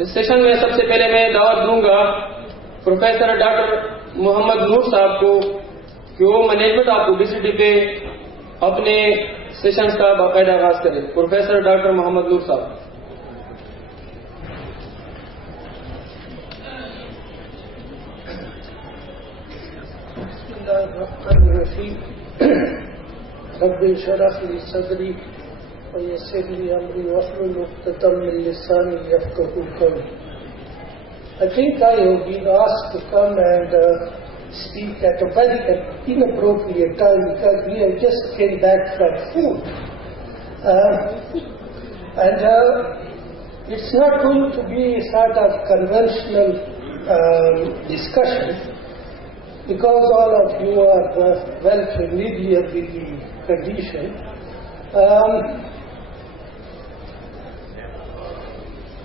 इस सेशन में सबसे पहले मैं दावत दूंगा प्रोफेसर डॉक्टर मोहम्मद नूर साहब को कि वो मैनेजमेंट ऑफ ओबेसिटी पे अपने सेशंस का बाकायदा आगाज करें। प्रोफेसर डॉक्टर मोहम्मद नूर साहब। रब्बि शरह ली सदरी व यस्सिर ली अमरी वहलुल उक़दतम मिन लिसानी यफ़क़हू क़ौली। I think I have been asked to come and speak at a very inappropriate time because we have just came back from food. It's not going to be a sort of conventional discussion because all of you are well familiar with the condition.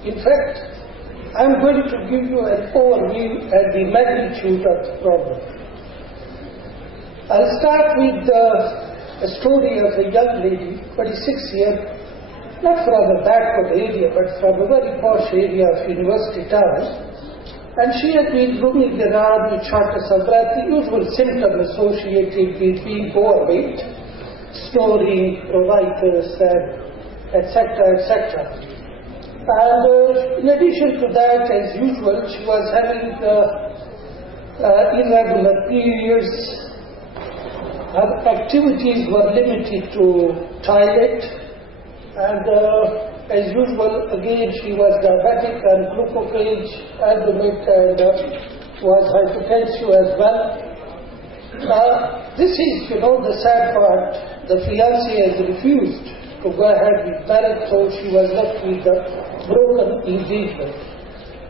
In fact, I am going to give you an overview at the magnitude of the problem. I'll start with a story of a young lady, 26 years, not from a backward area, but from a very posh area of university town. And she had been roaming around with shortness of breath, the usual symptom associated with being overweight, snoring, pruritus, etc., etc. And in addition to that, as usual, she was having irregular periods. Her activities were limited to toilet, and as usual, again, she was diabetic and glucophage, adamant, and was hypertensive as well. This is, the sad part. The fiancé has refused to go ahead with marriage, so she was left with a broken engagement.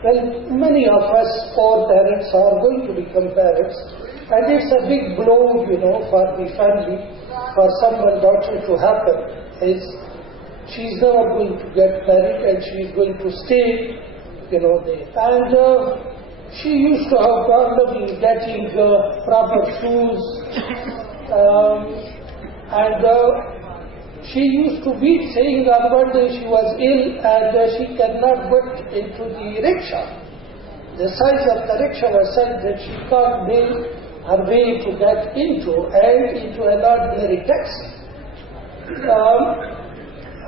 Well, many of us, poor parents, are going to become parents, and it's a big blow, for the family, for someone daughter to happen. Is she's never going to get married, and she's going to stay, there. And she used to have problem in getting proper shoes, she used to be saying on one day she was ill and she cannot get into the rickshaw. The size of the rickshaw was such that she can't make her way to get into an ordinary taxi.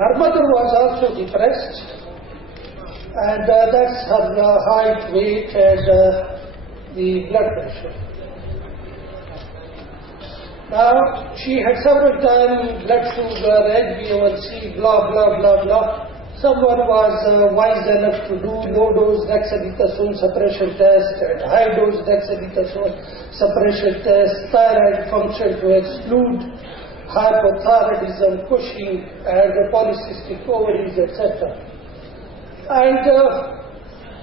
Her mother was also depressed, and that's her height, weight, and the blood pressure. Now, she had several times blood sugar, HbA1c, blah, blah, blah, blah. Someone was wise enough to do low-dose dexamethasone suppression test and high-dose dexamethasone suppression test, thyroid function to exclude hypothyroidism, Cushing, and polycystic ovaries, etc. And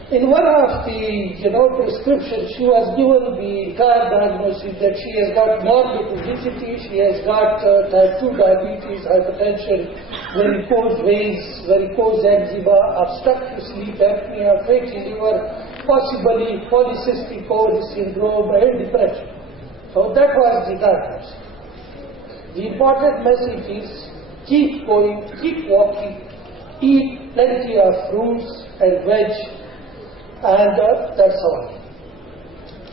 in one of the, prescriptions, she was given the entire diagnosis that she has got morbid obesity, she has got type 2 diabetes, hypertension, varicose veins, varicose eczema, obstructive sleep apnea, fatty liver, possibly polycystic ovary syndrome, and depression. So that was the diagnosis. The important message is keep going, keep walking, eat plenty of fruits and veg, and that's all.